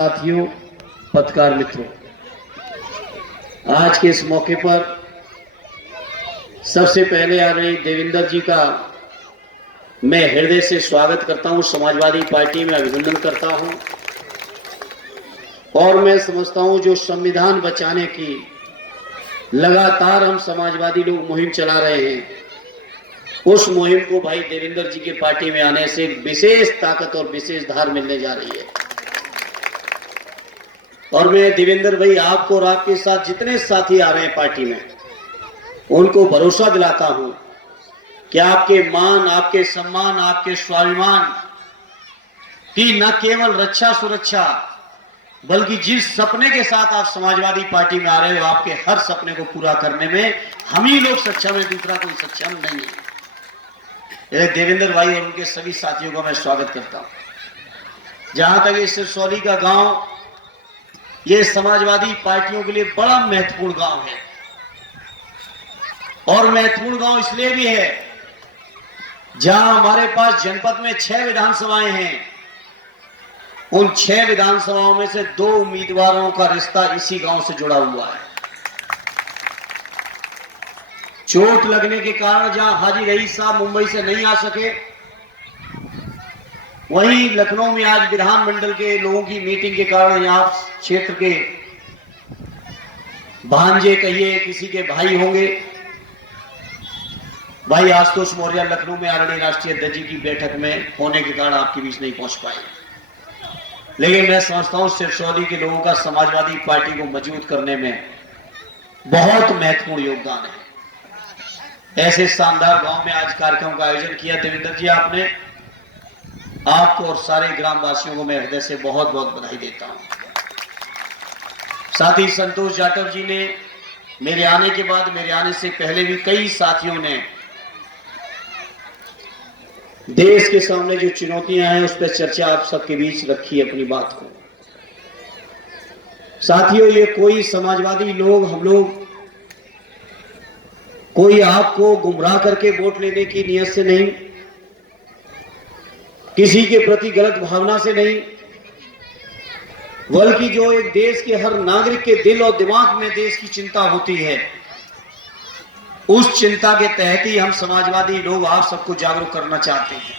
साथियों, पत्रकार मित्रों, आज के इस मौके पर सबसे पहले आदरणीय देवेंद्र जी का मैं हृदय से स्वागत करता हूं, समाजवादी पार्टी में अभिनंदन करता हूं और मैं समझता हूं जो संविधान बचाने की लगातार हम समाजवादी लोग मुहिम चला रहे हैं, उस मुहिम को भाई देवेंद्र जी की पार्टी में आने से विशेष ताकत और विशेष धार मिलने जा रही है। और मैं देवेंद्र भाई आपको और आपके साथ जितने साथी आ रहे हैं पार्टी में, उनको भरोसा दिलाता हूं कि आपके मान, आपके सम्मान, आपके स्वाभिमान की न केवल रक्षा सुरक्षा बल्कि जिस सपने के साथ आप समाजवादी पार्टी में आ रहे हो, आपके हर सपने को पूरा करने में हम ही लोग सक्षम है, दूसरा कोई सक्षम नहीं है। देवेंद्र भाई और उनके सभी साथियों का मैं स्वागत करता हूं। जहां तक इस सिरसौली का गांव, ये समाजवादी पार्टियों के लिए बड़ा महत्वपूर्ण गांव है और महत्वपूर्ण गांव इसलिए भी है जहां हमारे पास जनपद में 6 विधानसभाएं हैं। उन 6 विधानसभाओं में से 2 उम्मीदवारों का रिश्ता इसी गांव से जुड़ा हुआ है। चोट लगने के कारण जहां हाजी रईस साहब मुंबई से नहीं आ सके, वहीं लखनऊ में आज विधानमंडल के लोगों की मीटिंग के कारण यहां क्षेत्र के भांजे कहिए, किसी के भाई होंगे, भाई आशुतोष मौर्य लखनऊ में आदरणीय राष्ट्रीय अध्यक्ष जी की बैठक में होने के कारण आपके बीच नहीं पहुंच पाए। लेकिन मैं समझता हूं सिरसौली के लोगों का समाजवादी पार्टी को मजबूत करने में बहुत महत्वपूर्ण योगदान है। ऐसे शानदार गांव में आज कार्यक्रम का आयोजन किया देवेंद्र जी आपने, आपको और सारे ग्रामवासियों को मैं हृदय से बहुत बहुत बधाई देता हूं। साथ ही संतोष जाटव जी ने मेरे आने के बाद, मेरे आने से पहले भी कई साथियों ने देश के सामने जो चुनौतियां हैं उस पर चर्चा आप सबके बीच रखी अपनी बात को। साथियों, ये कोई समाजवादी लोग, हम लोग कोई आपको गुमराह करके वोट लेने की नियत से नहीं, किसी के प्रति गलत भावना से नहीं, बल्कि जो एक देश के हर नागरिक के दिल और दिमाग में देश की चिंता होती है, उस चिंता के तहत ही हम समाजवादी लोग आप सबको जागरूक करना चाहते हैं।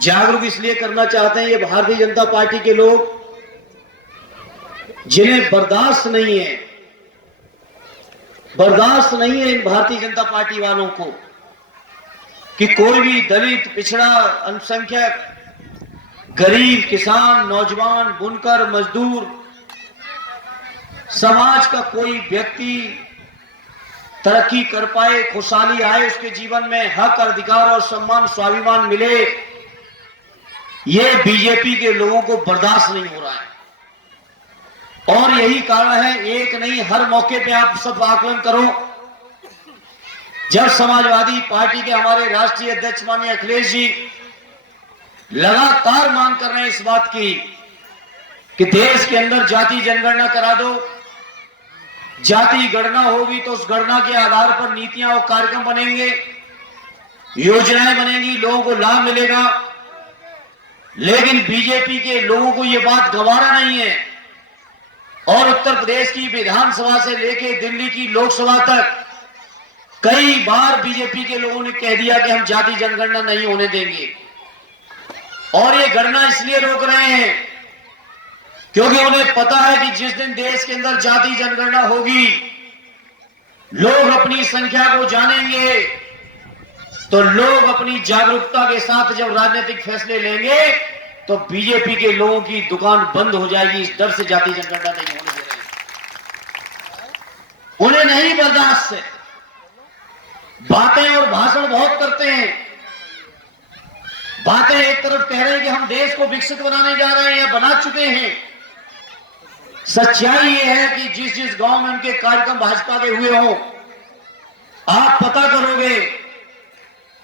जागरूक इसलिए करना चाहते हैं, ये भारतीय जनता पार्टी के लोग जिन्हें बर्दाश्त नहीं है इन भारतीय जनता पार्टी वालों को कि कोई भी दलित, पिछड़ा, अल्पसंख्यक, गरीब, किसान, नौजवान, बुनकर, मजदूर, समाज का कोई व्यक्ति तरक्की कर पाए, खुशहाली आए, उसके जीवन में हक, अधिकार और सम्मान, स्वाभिमान मिले, ये बीजेपी के लोगों को बर्दाश्त नहीं हो रहा है। और यही कारण है, एक नहीं हर मौके पे आप सब आकलन करो, जब समाजवादी पार्टी के हमारे राष्ट्रीय अध्यक्ष माननीय अखिलेश जी लगातार मांग कर रहे हैं इस बात की कि देश के अंदर जाति जनगणना करा दो, जाति गणना होगी तो उस गणना के आधार पर नीतियां और कार्यक्रम बनेंगे, योजनाएं बनेंगी, लोगों को लाभ मिलेगा। लेकिन बीजेपी के लोगों को यह बात गवारा नहीं है और उत्तर प्रदेश की विधानसभा से लेकर दिल्ली की लोकसभा तक कई बार बीजेपी के लोगों ने कह दिया कि हम जाति जनगणना नहीं होने देंगे। और ये गणना इसलिए रोक रहे हैं क्योंकि उन्हें पता है कि जिस दिन देश के अंदर जाति जनगणना होगी, लोग अपनी संख्या को जानेंगे, तो लोग अपनी जागरूकता के साथ जब राजनीतिक फैसले लेंगे तो बीजेपी के लोगों की दुकान बंद हो जाएगी। इस डर से जाति जनगणना नहीं होने दे रहे, उन्हें नहीं बर्दाश्त है। बातें और भाषण बहुत करते हैं, बातें एक तरफ कह रहे हैं कि हम देश को विकसित बनाने जा रहे हैं, बना चुके हैं। सच्चाई यह है कि जिस जिस गांव में उनके कार्यक्रम भाजपा के हुए हों, आप पता करोगे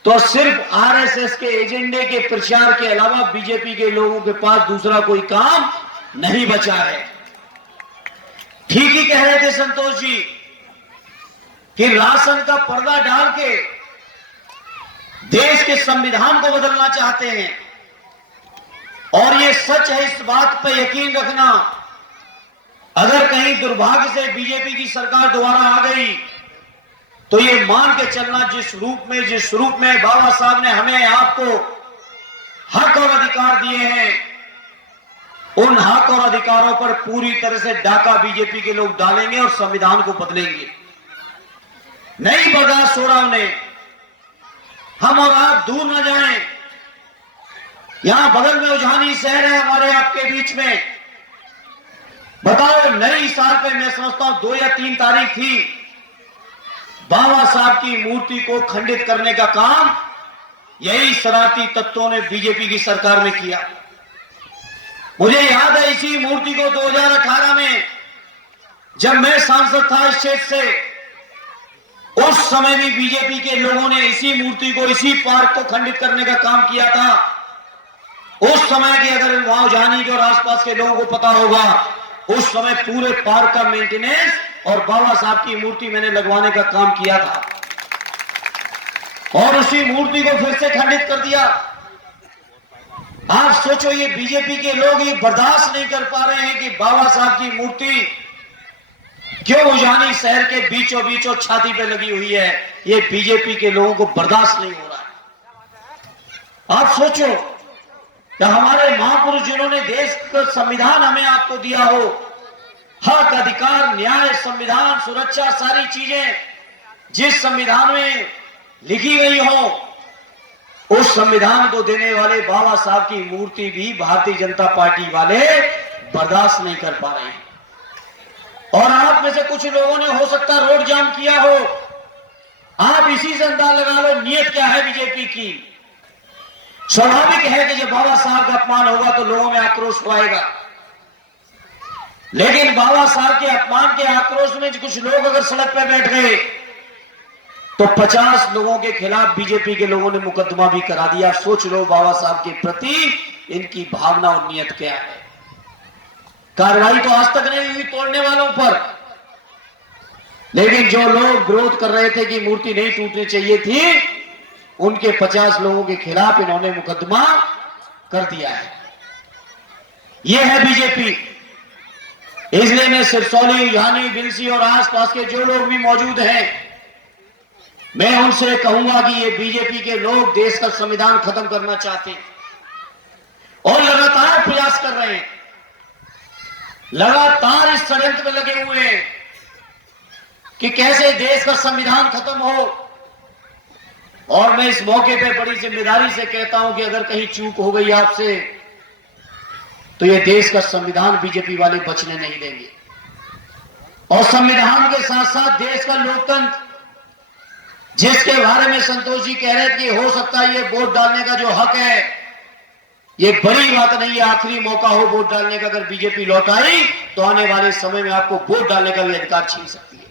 तो सिर्फ आरएसएस के एजेंडे के प्रचार के अलावा बीजेपी के लोगों के पास दूसरा कोई काम नहीं बचा है। ठीक ही कह रहे थे संतोष जी कि राशन का पर्दा डाल के देश के संविधान को बदलना चाहते हैं। और ये सच है, इस बात पर यकीन रखना, अगर कहीं दुर्भाग्य से बीजेपी की सरकार दोबारा आ गई तो ये मान के चलना, जिस रूप में बाबा साहब ने हमें आपको हक और अधिकार दिए हैं, उन हक और अधिकारों पर पूरी तरह से डाका बीजेपी के लोग डालेंगे और संविधान को बदलेंगे। नहीं बर्दाश्त हो रहा उन्हें। हम और आप दूर न जाएं। यहां बगल में उजानी शहर है हमारे आपके बीच में। बताओ, नई साल पे मैं समझता हूं 2 या 3 तारीख थी, बाबा साहब की मूर्ति को खंडित करने का काम यही शरारती तत्वों ने बीजेपी की सरकार में किया। मुझे याद है इसी मूर्ति को 2018 में जब मैं सांसद था इस क्षेत्र से, उस समय भी बीजेपी के लोगों ने इसी मूर्ति को, इसी पार्क को खंडित करने का काम किया था। उस समय की अगर वहां जानी के और आसपास के लोगों को पता होगा, उस समय पूरे पार्क का मेंटेनेंस और बाबा साहब की मूर्ति मैंने लगवाने का काम किया था और उसी मूर्ति को फिर से खंडित कर दिया। आप सोचो, ये बीजेपी के लोग ये बर्दाश्त नहीं कर पा रहे हैं कि बाबा साहब की मूर्ति क्यों उजानी शहर के बीचों बीचों छाती पे लगी हुई है। ये बीजेपी के लोगों को बर्दाश्त नहीं हो रहा है। आप सोचो कि हमारे महापुरुष जिन्होंने देश का संविधान हमें आपको दिया हो, हक, अधिकार, न्याय, संविधान, सुरक्षा, सारी चीजें जिस संविधान में लिखी गई हो, उस संविधान को देने वाले बाबा साहब की मूर्ति भी भारतीय जनता पार्टी वाले बर्दाश्त नहीं कर पा रहे हैं। और आप में से कुछ लोगों ने हो सकता रोड जाम किया हो। आप इसी से अंदाजा लगा लो नीयत क्या है बीजेपी की। स्वाभाविक है कि जब बाबा साहब का अपमान होगा तो लोगों में आक्रोश आएगा, लेकिन बाबा साहब के अपमान के आक्रोश में कुछ लोग अगर सड़क पर बैठ गए तो 50 लोगों के खिलाफ बीजेपी के लोगों ने मुकदमा भी करा दिया। सोच लो बाबा साहब के प्रति इनकी भावना और नीयत क्या है। कार्रवाई तो आज तक नहीं हुई तोड़ने वालों पर, लेकिन जो लोग विरोध कर रहे थे कि मूर्ति नहीं टूटनी चाहिए थी, उनके 50 लोगों के खिलाफ इन्होंने मुकदमा कर दिया है। यह है बीजेपी। इसलिए मैं सिरसौली, उजानी, बिलसी और आसपास के जो लोग भी मौजूद हैं, मैं उनसे कहूंगा कि ये बीजेपी के लोग देश का संविधान खत्म करना चाहते हैं और लगातार प्रयास कर रहे हैं, लगातार इस षड्यंत्र में लगे हुए हैं कि कैसे देश का संविधान खत्म हो। और मैं इस मौके पे बड़ी जिम्मेदारी से कहता हूं कि अगर कहीं चूक हो गई आपसे तो ये देश का संविधान बीजेपी वाले बचने नहीं देंगे। और संविधान के साथ साथ देश का लोकतंत्र, जिसके बारे में संतोष जी कह रहे थे कि हो सकता है ये वोट डालने का जो हक है, ये बड़ी बात नहीं है, आखिरी मौका हो वोट डालने का। अगर बीजेपी लौट आई तो आने वाले समय में आपको वोट डालने का भी अधिकार छीन सकती है।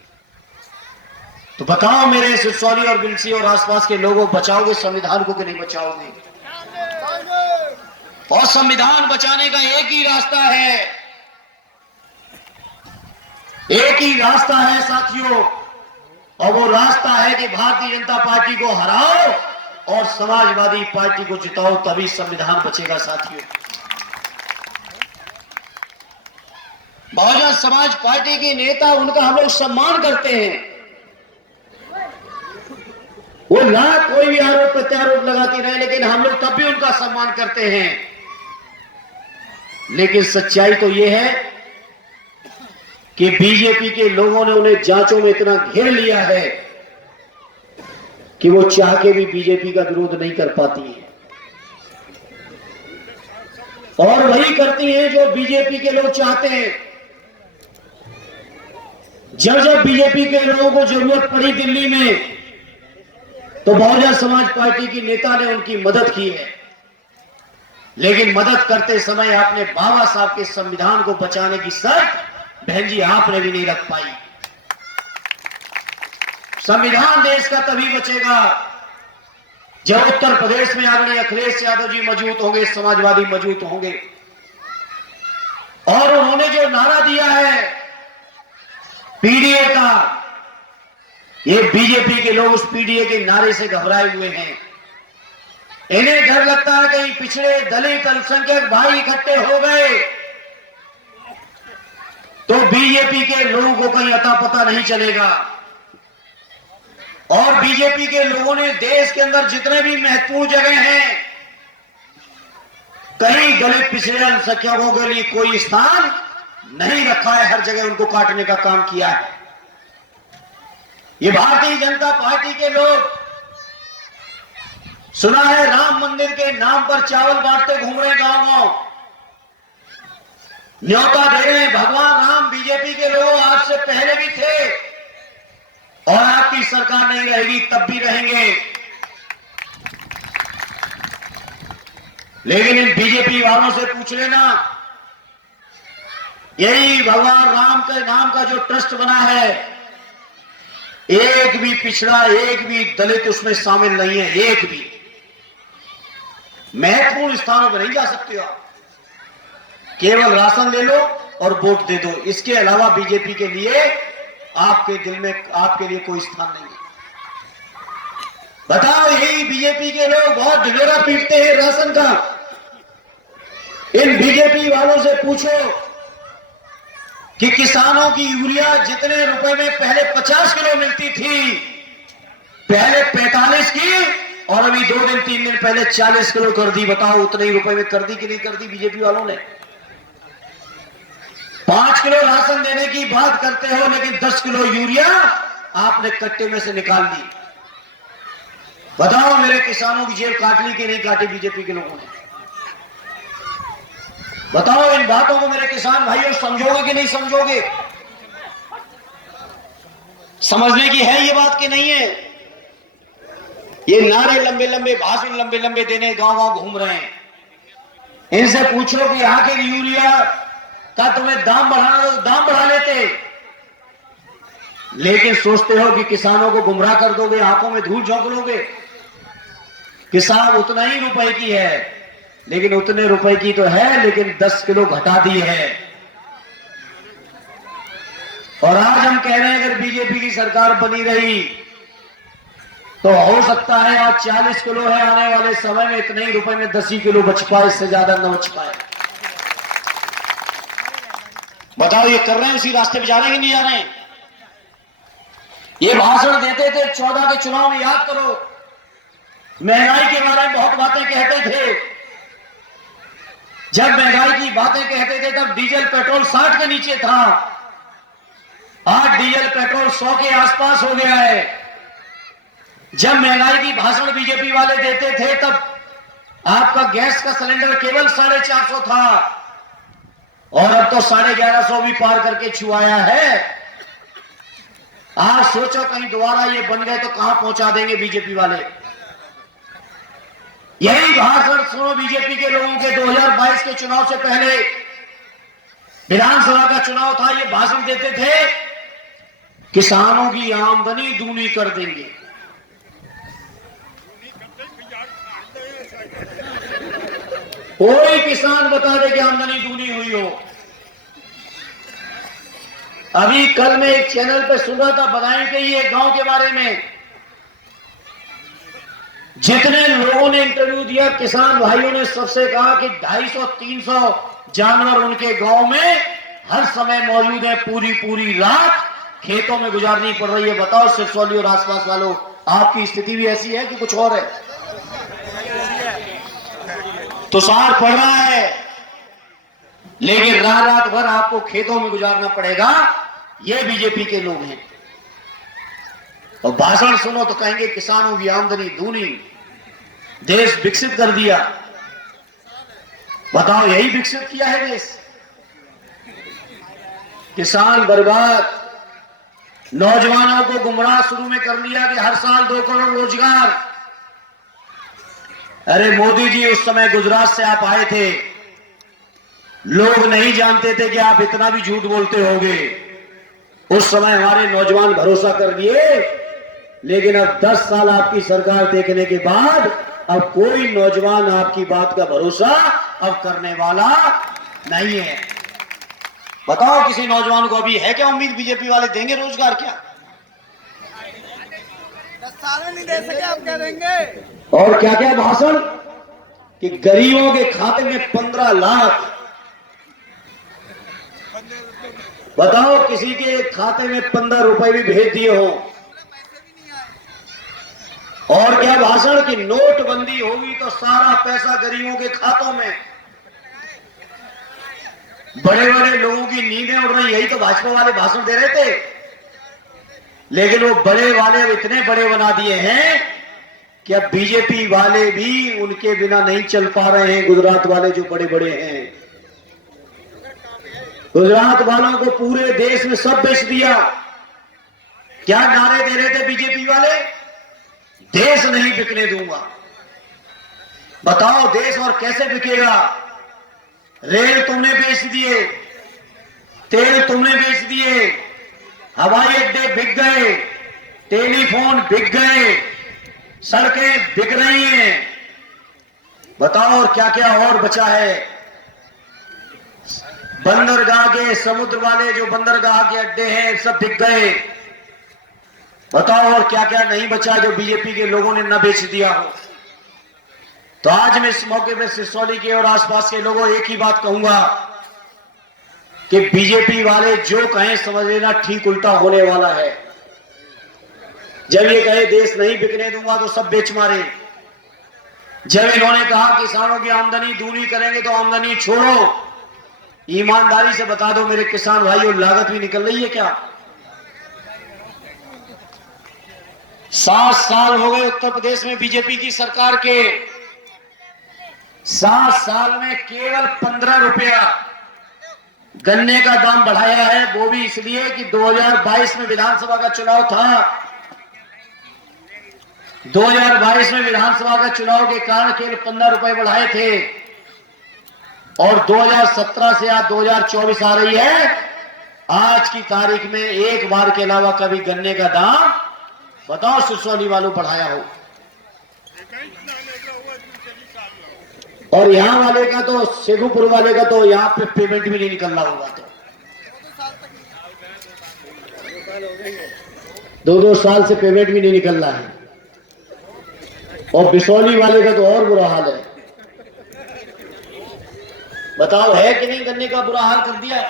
तो बताओ मेरे सिरसौली और बिलसी और आसपास के लोगों, बचाओगे संविधान को कि नहीं बचाओगे? और संविधान बचाने का एक ही रास्ता है, एक ही रास्ता है साथियों, और वो रास्ता है कि भारतीय जनता पार्टी को हराओ और समाजवादी पार्टी को जिताओ, तभी संविधान बचेगा साथियों। बहुजन समाज पार्टी के नेता, उनका हम लोग सम्मान करते हैं। वो लाख कोई भी आरोप प्रत्यारोप लगाती रहे, लेकिन हम लोग तब भी उनका सम्मान करते हैं। लेकिन सच्चाई तो यह है कि बीजेपी के लोगों ने उन्हें जांचों में इतना घेर लिया है कि वो चाह के भी बीजेपी का विरोध नहीं कर पाती है, और वही करती हैं जो बीजेपी के लोग चाहते हैं। जब जब बीजेपी के लोगों को जरूरत पड़ी दिल्ली में, तो बहुजन समाज पार्टी की नेता ने उनकी मदद की है, लेकिन मदद करते समय आपने बाबा साहब के संविधान को बचाने की शर्त बहन जी आपने भी नहीं रख पाई। संविधान देश का तभी बचेगा जब उत्तर प्रदेश में आदरणीय अखिलेश यादव जी मौजूद होंगे, समाजवादी मौजूद होंगे, और उन्होंने जो नारा दिया है पीडीए का, ये बीजेपी के लोग उस पीडीए के नारे से घबराए हुए हैं। इन्हें डर लगता है कहीं पिछड़े दलित अल्पसंख्यक भाई इकट्ठे हो गए तो बीजेपी के लोगों को कहीं अता पता नहीं चलेगा। और बीजेपी के लोगों ने देश के अंदर जितने भी महत्वपूर्ण जगह हैं, कहीं दलित पिछड़े अल्पसंख्यकों के लिए कोई स्थान नहीं रखा है, हर जगह उनको काटने का काम किया है। ये भारतीय जनता पार्टी के लोग, सुना है राम मंदिर के नाम पर चावल बांटते घूम रहे गांव-गांव, न्योता दे रहे हैं। भगवान राम बीजेपी के लोग आज से पहले भी थे और आपकी सरकार नहीं रहेगी तब भी रहेंगे, लेकिन इन बीजेपी वालों से पूछ लेना, यही भगवान राम के नाम का जो ट्रस्ट बना है, एक भी पिछड़ा, एक भी दलित उसमें शामिल नहीं है। एक भी महत्वपूर्ण स्थानों पर नहीं जा सकते हो आप, केवल राशन ले लो और वोट दे दो। इसके अलावा बीजेपी के लिए आपके दिल में आपके लिए कोई स्थान नहीं है। बताओ, यही बीजेपी के लोग बहुत ढिढोरा पीटते हैं राशन का। इन बीजेपी वालों से पूछो कि किसानों की यूरिया जितने रुपए में पहले 50 किलो मिलती थी, पहले 45 की, और अभी 2 दिन 3 दिन पहले 40 किलो कर दी। बताओ, उतने ही रुपए में कर दी कि नहीं कर दी बीजेपी वालों ने? 5 किलो राशन देने की बात करते हो, लेकिन 10 किलो यूरिया आपने कट्टे में से निकाल दी। बताओ, मेरे किसानों की जेब काट ली कि नहीं काटी बीजेपी के लोगों ने? बताओ, इन बातों को मेरे किसान भाइयों समझोगे कि नहीं समझोगे? समझने की है ये बात कि नहीं है? ये नारे लंबे लंबे, भाषण लंबे लंबे देने गांव गांव घूम रहे हैं। इनसे पूछो कि आखिर यूरिया का तुम्हें दाम बढ़ाना तो दाम बढ़ा लेते, लेकिन सोचते हो कि किसानों को गुमराह कर दोगे, आंखों में धूल झोंक लोगे कि साहब उतना ही रुपए की है, लेकिन उतने रुपए की तो है, लेकिन 10 किलो घटा दी है। और आज हम कह रहे हैं अगर बीजेपी की सरकार बनी रही तो हो सकता है आज 40 किलो है, आने वाले समय में इतने ही रुपए में 10 ही किलो बच पाए, इससे ज्यादा न बच पाए। बताओ, ये कर रहे हैं, उसी रास्ते पे जा रहे हैं कि नहीं जा रहे हैं? ये भाषण देते थे 14 के चुनाव में, याद करो, महंगाई के बारे में बहुत बातें कहते थे। जब महंगाई की बातें कहते थे तब डीजल पेट्रोल 60 के नीचे था, आज डीजल पेट्रोल 100 के आसपास हो गया है। जब महंगाई की भाषण बीजेपी वाले देते थे तब आपका गैस का सिलेंडर केवल 450 था, और अब तो 1150 भी पार करके छुआया है। आज सोचो कहीं दोबारा ये बन गए तो कहां पहुंचा देंगे बीजेपी वाले। यही भाषण सुनो बीजेपी के लोगों के 2022 के चुनाव से पहले, विधानसभा का चुनाव था, ये भाषण देते थे किसानों की आमदनी दूनी कर देंगे। कोई किसान बता दे कि आमदनी दूनी हुई हो। अभी कल मैं एक चैनल पे सुन रहा था, बताएं कि ये गांव के बारे में जितने लोगों ने इंटरव्यू दिया, किसान भाइयों ने सबसे कहा कि 250-300 जानवर उनके गांव में हर समय मौजूद है, पूरी रात खेतों में गुजारनी पड़ रही है। बताओ सिरसौली और आसपास वालों, आपकी स्थिति भी ऐसी है कि कुछ और है? तुषार पड़ रहा है, लेकिन रात भर आपको खेतों में गुजारना पड़ेगा। ये बीजेपी के लोग हैं। और भाषण सुनो तो कहेंगे किसानों की आमदनी दूनी, देश विकसित कर दिया। बताओ, यही विकसित किया है देश? किसान बर्बाद, नौजवानों को गुमराह शुरू में कर लिया कि हर साल 2 करोड़ रोजगार। अरे मोदी जी, उस समय गुजरात से आप आए थे, लोग नहीं जानते थे कि आप इतना भी झूठ बोलते होगे। उस समय हमारे नौजवान भरोसा कर दिए, लेकिन अब 10 साल आपकी सरकार देखने के बाद अब कोई नौजवान आपकी बात का भरोसा अब करने वाला नहीं है। बताओ, किसी नौजवान को अभी है क्या उम्मीद बीजेपी वाले देंगे रोजगार? क्या 10 साल में नहीं दे सके, आप क्या देंगे? और क्या क्या भाषण कि गरीबों के खाते में 15 लाख। बताओ किसी के खाते में 15 रुपए भी भेज दिए हो। और क्या भाषण की नोटबंदी होगी तो सारा पैसा गरीबों के खातों में। बड़े बड़े लोगों की नींदें उड़ रही, यही तो भाजपा वाले भाषण दे रहे थे। लेकिन वो बड़े वाले इतने बड़े बना दिए हैं कि अब बीजेपी वाले भी उनके बिना नहीं चल पा रहे हैं। गुजरात वाले जो बड़े बड़े हैं, गुजरात वालों को पूरे देश में सब बेच दिया। क्या नारे दे रहे थे बीजेपी वाले? देश नहीं बिकने दूंगा। बताओ देश और कैसे बिकेगा? रेल तुमने बेच दिए, तेल तुमने बेच दिए, हवाई अड्डे बिक गए, टेलीफोन बिक गए, सड़कें बिक रही हैं। बताओ और क्या क्या और बचा है? बंदरगाह के समुद्र वाले जो बंदरगाह के अड्डे हैं सब बिक गए। बताओ और क्या क्या नहीं बचा जो बीजेपी के लोगों ने न बेच दिया हो। तो आज मैं इस मौके पर सिसौली के और आसपास के लोगों एक ही बात कहूंगा कि बीजेपी वाले जो कहें समझ लेना ठीक उल्टा होने वाला है। जब ये कहे देश नहीं बिकने दूंगा तो सब बेच मारे। जब इन्होंने कहा किसानों की आमदनी दूनी करेंगे तो आमदनी छोड़ो, ईमानदारी से बता दो मेरे किसान भाइयों, लागत भी निकल रही है क्या? 7 साल हो गए उत्तर प्रदेश में बीजेपी की सरकार के। 7 साल में केवल 15 रुपया गन्ने का दाम बढ़ाया है, वो भी इसलिए कि 2022 में विधानसभा का चुनाव था। 2022 में विधानसभा का चुनाव के कारण केवल 15 रुपए बढ़ाए थे और 2017 से आज 2024 आ रही है। आज की तारीख में एक बार के अलावा कभी गन्ने का दाम बताओ सिसौली वालों बढ़ाया हो? और यहां वाले का तो शेखुपुर वाले का तो यहां पे पेमेंट भी नहीं निकल रहा होगा। तो 2 साल से पेमेंट भी नहीं निकल रहा है। और बिसौली वाले का तो और बुरा हाल है। बताओ है कि नहीं? गन्ने का बुरा हाल कर दिया।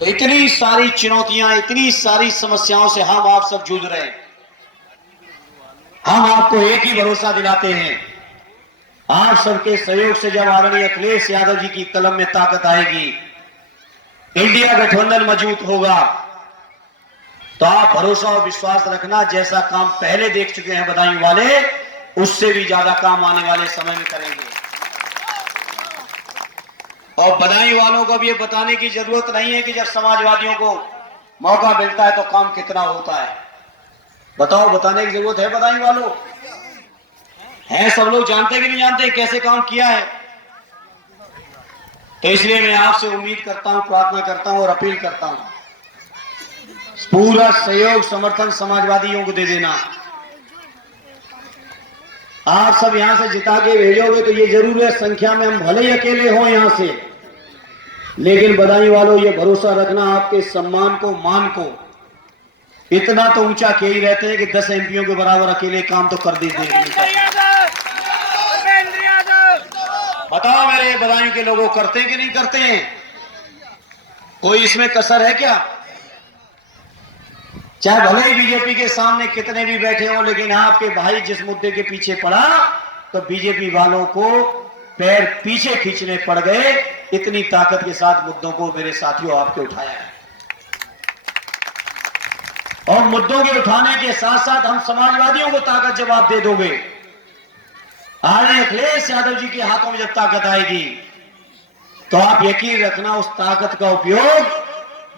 तो इतनी सारी चुनौतियां, इतनी सारी समस्याओं से हम आप सब जूझ रहे हैं। हम आपको एक ही भरोसा दिलाते हैं, आप सबके सहयोग से जब आदरणीय अखिलेश यादव जी की कलम में ताकत आएगी, इंडिया गठबंधन मजबूत होगा, तो आप भरोसा और विश्वास रखना जैसा काम पहले देख चुके हैं बदायूं वाले, उससे भी ज्यादा काम आने वाले समय में करेंगे। और बदायूं वालों को भी ये बताने की जरूरत नहीं है कि जब समाजवादियों को मौका मिलता है तो काम कितना होता है। बताओ, बताने की जरूरत है बदायूं वालों? है, सब लोग जानते कि नहीं जानते कैसे काम किया है? तो इसलिए मैं आपसे उम्मीद करता हूं, प्रार्थना करता हूं और अपील करता हूं, पूरा सहयोग समर्थन समाजवादियों को दे देना। आप सब यहां से जिता के भेजोगे तो ये जरूर है, संख्या में हम भले ही अकेले हों यहां से, लेकिन बदायूं वालों ये भरोसा रखना आपके सम्मान को, मान को इतना तो ऊंचा किए ही रहते हैं कि 10 एमपीओं के बराबर अकेले काम तो कर दीजिए। बताओ मेरे बदायूं के लोगों, करते हैं कि नहीं करते हैं? कोई इसमें कसर है क्या? चाहे भले ही बीजेपी के सामने कितने भी बैठे हो, लेकिन आपके भाई जिस मुद्दे के पीछे पड़ा तो बीजेपी वालों को पैर पीछे खींचने पड़ गए। इतनी ताकत के साथ मुद्दों को मेरे साथियों आपके उठाया है। और मुद्दों के उठाने के साथ साथ हम समाजवादियों को ताकत जब आप दे दोगे, आदरणीय अखिलेश यादव जी के हाथों में जब ताकत आएगी, तो आप यकीन रखना उस ताकत का उपयोग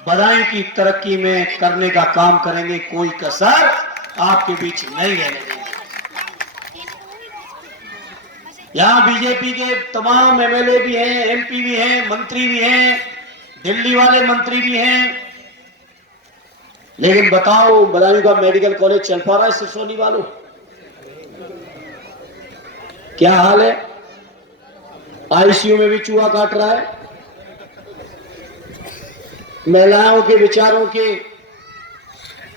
बदायूं की तरक्की में करने का काम करेंगे। कोई कसर आपके बीच नहीं रहने देंगे। यहां बीजेपी के तमाम एमएलए भी हैं, एमपी भी हैं, मंत्री भी हैं, दिल्ली वाले मंत्री भी हैं, लेकिन बताओ बदायूं का मेडिकल कॉलेज चल पा रहा है सिसोली वालों? क्या हाल है? आईसीयू में भी चूहा काट रहा है। महिलाओं के बेचारों के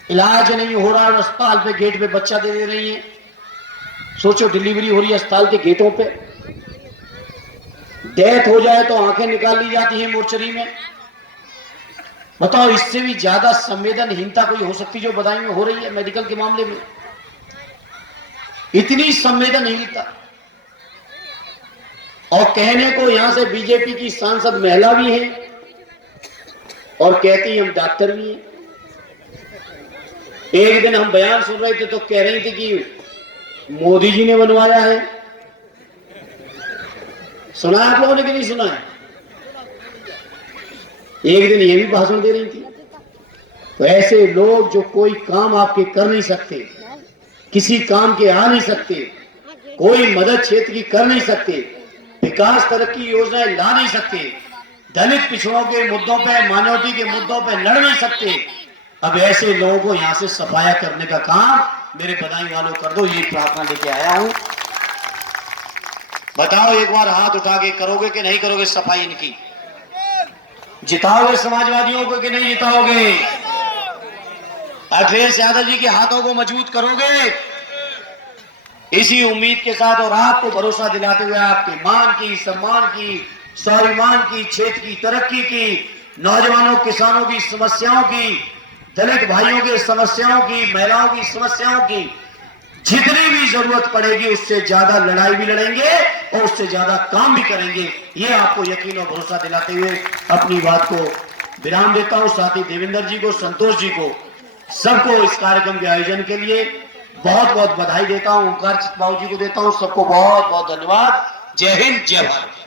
इलाज नहीं हो रहा, अस्पताल पे गेट पे बच्चा दे रही है। सोचो डिलीवरी हो रही है अस्पताल के गेटों पे, डेथ हो जाए तो आंखें निकाल ली जाती है मोर्चरी में। बताओ इससे भी ज्यादा संवेदनहीनता कोई हो सकती जो बदायूं में हो रही है मेडिकल के मामले में? इतनी संवेदनहीनता। और कहने को यहां से बीजेपी की सांसद महिला भी है और कहती हम डॉक्टर भी हैं। एक दिन हम बयान सुन रहे थे तो कह रही थी कि मोदी जी ने बनवाया है। सुना है आप लोगों ने कि नहीं सुना है? एक दिन ये भी भाषण दे रही थी। तो ऐसे लोग जो कोई काम आपके कर नहीं सकते, किसी काम के आ नहीं सकते, कोई मदद क्षेत्र की कर नहीं सकते, विकास तरक्की योजनाएं ला नहीं सकते, दलित पिछड़ों के मुद्दों पे, मानवता के मुद्दों पे लड़ नहीं सकते, अब ऐसे लोगों को यहां से सफाया करने का काम मेरे बदायूं वालों कर दो, ये प्रार्थना लेके आया हूं। बताओ एक बार हाथ उठा के करोगे कि नहीं करोगे सफाई इनकी? जिताओगे समाजवादियों को कि नहीं जिताओगे? अखिलेश यादव जी के हाथों को मजबूत करोगे? इसी उम्मीद के साथ और आपको भरोसा दिलाते हुए आपके मान की, सम्मान की, स्वाभिमान की, क्षेत्र की तरक्की की, नौजवानों किसानों की समस्याओं की, दलित भाइयों की समस्याओं की, महिलाओं की समस्याओं की जितनी भी जरूरत पड़ेगी उससे ज्यादा लड़ाई भी लड़ेंगे और उससे ज्यादा काम भी करेंगे। ये आपको यकीन और भरोसा दिलाते हुए अपनी बात को विराम देता हूं। साथ ही देवेंद्र जी को, संतोष जी को, सबको इस कार्यक्रम के आयोजन के लिए बहुत बहुत बधाई देता हूं। ओंकार बाबू जी को देता हूं। सबको बहुत बहुत धन्यवाद। जय हिंद, जय भारत।